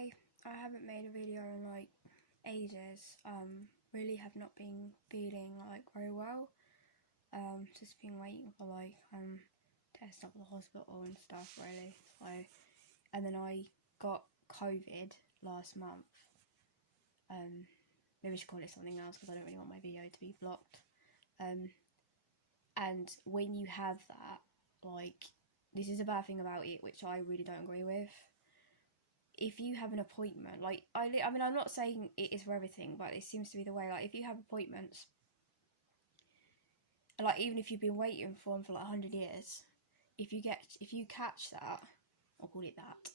Hi, I haven't made a video in like ages. Really have not been feeling like very well. Just been waiting for like test up at the hospital and stuff really. So, and then I got COVID last month. Maybe I should call it something else because I don't really want my video to be blocked. And when you have that, like, this is a bad thing about it, which I really don't agree with. If you have an appointment, like, I mean, I'm not saying it is for everything, but it seems to be the way. Like, if you have appointments, like, even if you've been waiting for them for like 100 years, if you catch that, I'll call it that,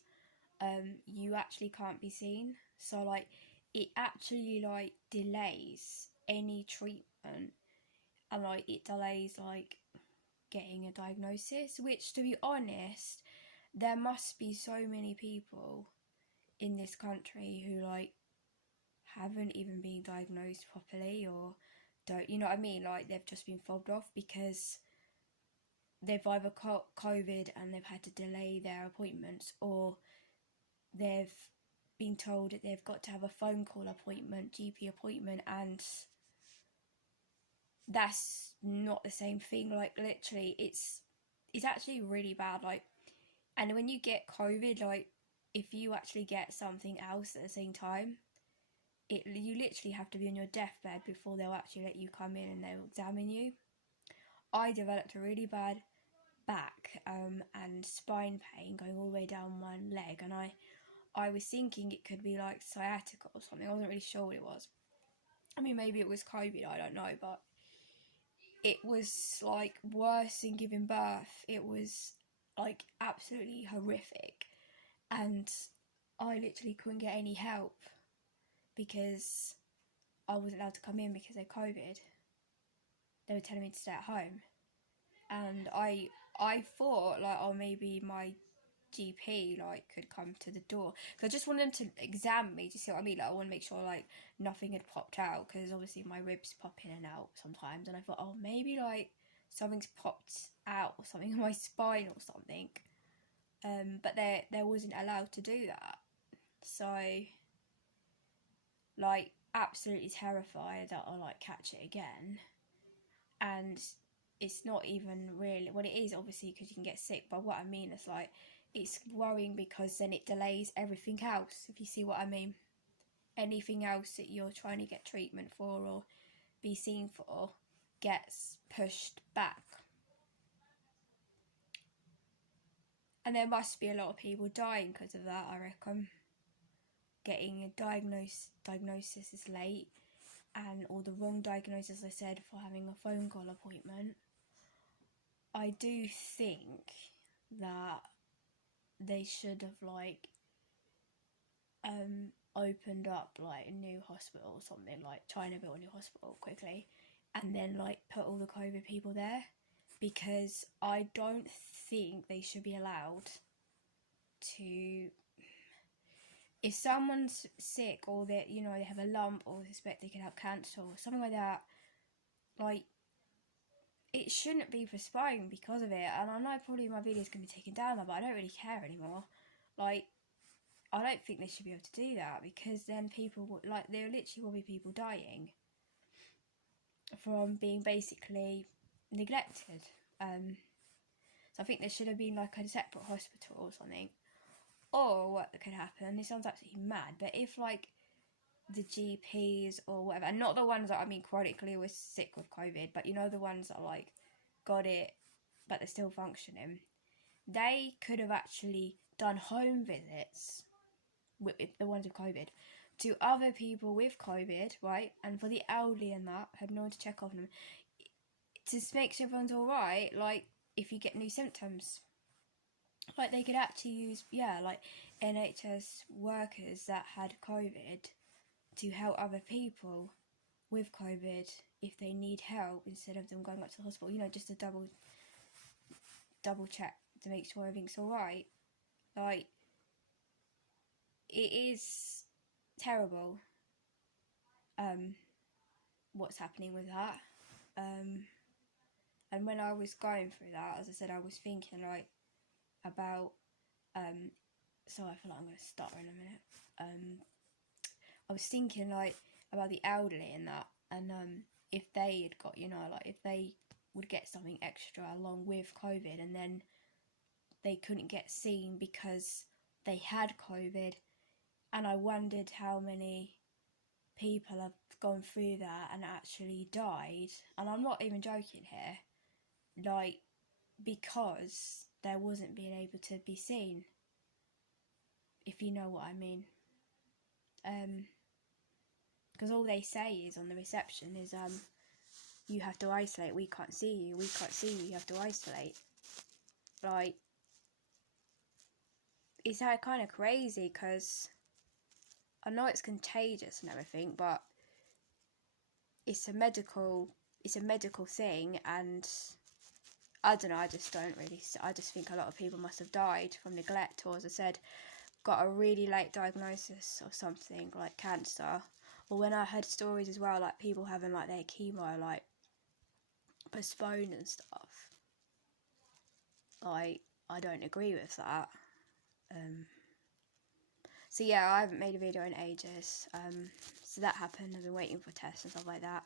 you actually can't be seen. So, like, it actually, like, delays any treatment, and, like, it delays, like, getting a diagnosis, which, to be honest, there must be so many people in this country who, like, haven't even been diagnosed properly, or don't, you know what I mean, like, they've just been fobbed off because they've either caught COVID and they've had to delay their appointments, or they've been told that they've got to have a phone call appointment, GP appointment, and that's not the same thing. Like, literally, it's actually really bad. Like, and when you get COVID, like, if you actually get something else at the same time, you literally have to be on your deathbed before they'll actually let you come in and they'll examine you. I developed a really bad back and spine pain going all the way down one leg, and I was thinking it could be like sciatica or something. I wasn't really sure what it was. I mean, maybe it was COVID, I don't know, but it was like worse than giving birth. It was like absolutely horrific, and I literally couldn't get any help because I wasn't allowed to come in because of COVID. They were telling me to stay at home, and I thought, like, oh, maybe my GP, like, could come to the door, because I just wanted them to examine me to see what I mean. Like, I want to make sure, like, nothing had popped out, because obviously my ribs pop in and out sometimes, and I thought, oh, maybe, like, something's popped out or something in my spine or something. But they wasn't allowed to do that, so, like, absolutely terrified that I'll, like, catch it again. And it's not even really, well, it is obviously because you can get sick, but what I mean is, like, it's worrying because then it delays everything else, if you see what I mean. Anything else that you're trying to get treatment for or be seen for gets pushed back. And there must be a lot of people dying because of that, I reckon. Getting a diagnosis is late, and or the wrong diagnosis, as I said, for having a phone call appointment. I do think that they should have, like, opened up, like, a new hospital or something, like China built a new hospital quickly, and then, like, put all the COVID people there, because I don't think they should be allowed to, if someone's sick or they, you know, they have a lump or suspect they could have cancer or something like that, like, it shouldn't be prescribing because of it. And I know probably my video's going to be taken down, but I don't really care anymore. Like, I don't think they should be able to do that, because then people would, like, there literally will be people dying from being basically neglected. So I think there should have been, like, a separate hospital or something. Or what could happen, this sounds absolutely mad, but if, like, the GPs or whatever, and not the ones that, I mean, chronically were sick with COVID, but, you know, the ones that, like, got it but they're still functioning, they could have actually done home visits with the ones with COVID to other people with COVID, right? And for the elderly and that, had no one to check on them, to make sure everyone's alright, like, if you get new symptoms. Like, they could actually use, yeah, like, NHS workers that had COVID to help other people with COVID if they need help, instead of them going up to the hospital, you know, just to double check to make sure everything's alright. Like, it is terrible what's happening with that. And when I was going through that, as I said, I was thinking, like, about So I feel like I'm going to stutter in a minute. I was thinking like about the elderly and that, and if they had got, you know, like if they would get something extra along with COVID, and then they couldn't get seen because they had COVID, and I wondered how many people have gone through that and actually died, and I'm not even joking here, like, because there wasn't being able to be seen, if you know what I mean. Because all they say is on the reception is you have to isolate, we can't see you, you have to isolate. Like, is that kind of crazy? Because I know it's contagious and everything, but it's a medical thing, and I don't know, I just think a lot of people must have died from neglect, or, as I said, got a really late diagnosis or something, like cancer. Or when I heard stories as well, like people having like their chemo like postponed and stuff, like, I don't agree with that. So yeah, I haven't made a video in ages. So that happened. I've been waiting for tests and stuff like that.